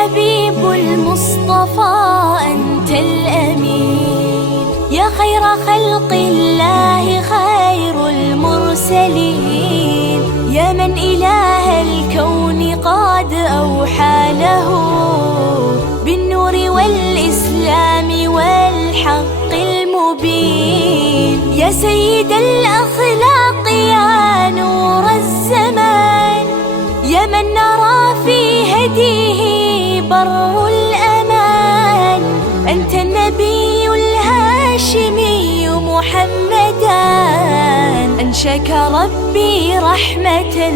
الحبيب المصطفى أنت الأمين، يا خير خلق الله خير المرسلين، يا من إله الكون قد أوحى له بالنور والإسلام والحق المبين، يا سيد الأخلاق يا نور الزمان، يا من نرى في هديه بر الأمان، أنت النبي الهاشمي محمدا، أنشاك ربي رحمة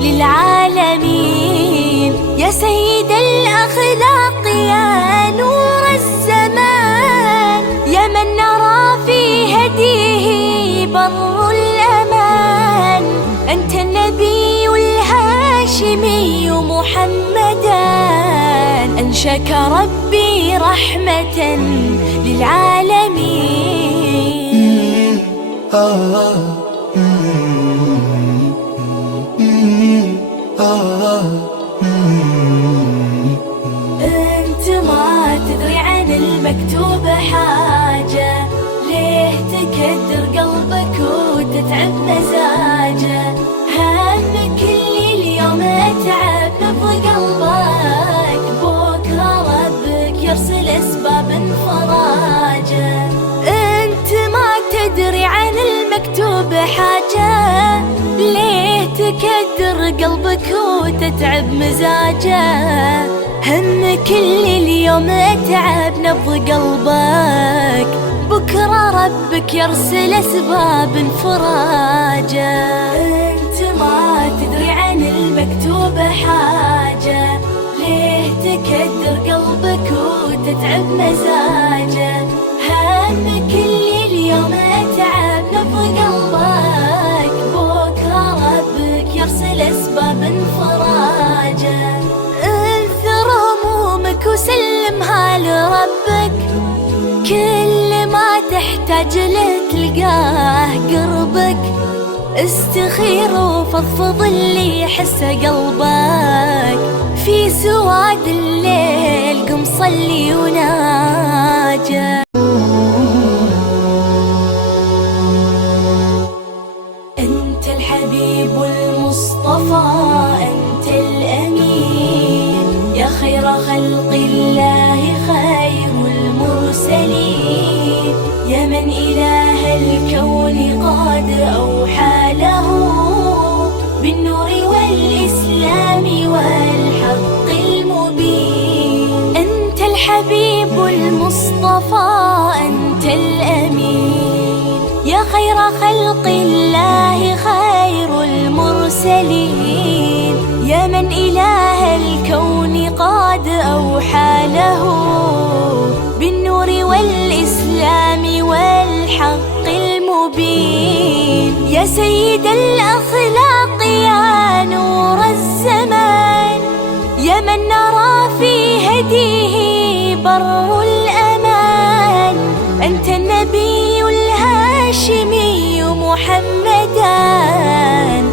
للعالمين، يا سيد الأخلاق يا نور الزمان، يا من نرى في هديه بر الأمان، أنت النبي الهاشمي محمدا، أنشاك ربي رحمة للعالمين. أنت ما تدري عن المكتوب حاجة، ليه تكدر قلبك وتتعب مزاجه، همك اللي اليوم أتعب نبض قلبك، بكرة ربك يرسل أسباب فراجه. أنت ما تدري عن المكتوب حاجة، ليه تكدر قلبك وتتعب مزاجه، همك اللي اليوم أتعب نبض قلبك، بكرة ربك يرسل أسباب فراجه. أنت ما تدري عن المكتوب حاجة، ليه تكدر قلبك وتتعب مزاجه، همك اللي اليوم أتعب نبض قلبك، بكرة ربك يرسل أسباب فراجه. انثر همومك وسلمها لربك، كل ما تحتاج له تلقاه قربك، استخير وفضفض اللي يحسه قلبك، في سواد الليل قم صلي وناجه. أنت الحبيب المصطفى أنت الأمين، يا خير خلق الله خير المرسلين، يا من إله الكون قد أوحى له بالنور والإسلام والحق المبين، أنت الحبيب المصطفى أنت الأمين، يا خير خلق الله خير المرسلين، يا من إله الكون قد أوحى له بالنور والإسلام والحق المبين، يا سيد الأخلاق يا نور الزمان، يا من نرى في هديه بر الأمان، أنت النبي الهاشمي محمدا،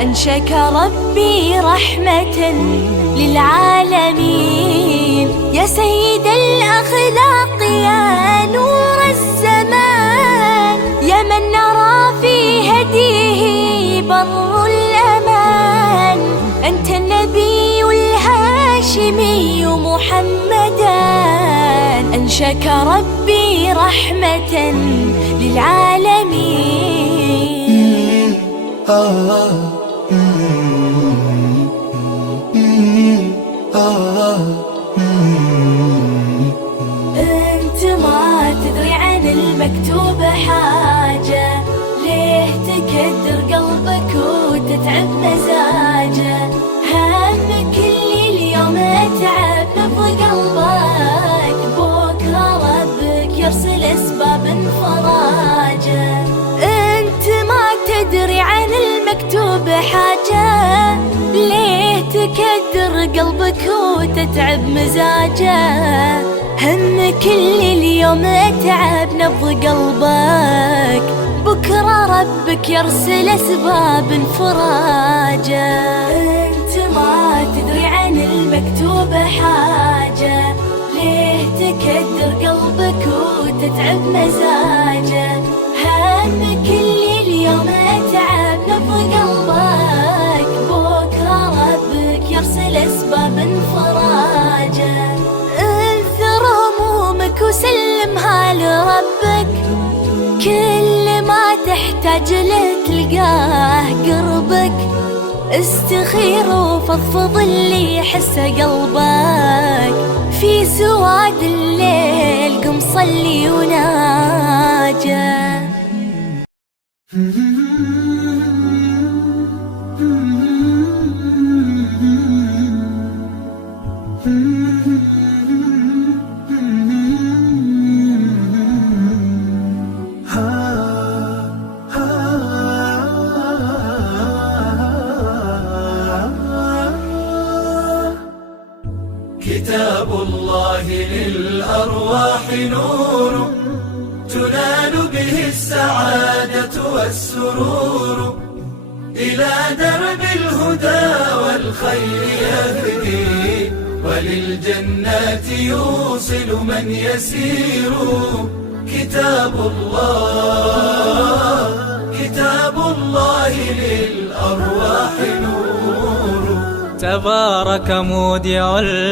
أنشاك ربي رحمة للعالمين، يا سيد الأخلاق يا نور الزمان، يا من نرى في هديه بر الأمان، أنت النبي الهاشمي محمدا، أنشاك ربي رحمة للعالمين. أنت ما تدري عن المكتوب حاجة، ليه تكدر قلبك وتتعب مزاجه، همك اللي اليوم أتعب نبض قلبك، بكرة ربك يرسل أسباب فراجه. أنت ما تدري عن المكتوب حاجة، ليه تكدر قلبك وتتعب مزاجه، همك اللي اليوم أتعب نبض قلبك، بكرة ربك يرسل أسباب فراجه. أنت ما تدري عن المكتوب حاجة، وتتعب مزاجه. همك اللي اليوم اتعب نبض قلبك، بكره ربك يرسل اسباب انفراجه. انثر همومك وسلمها لربك، كل ما تحتاج له تلقاه قربك. استخير وفضفض اللي يحسه قلبك، في سواد الليل قم صلي وناجه. كتاب الله للأرواح نور، تنال به السعادة والسرور، إلى درب الهدى والخير يهدي، وللجنات يوصل من يسير. كتاب الله للأرواح نور. تبارك مودع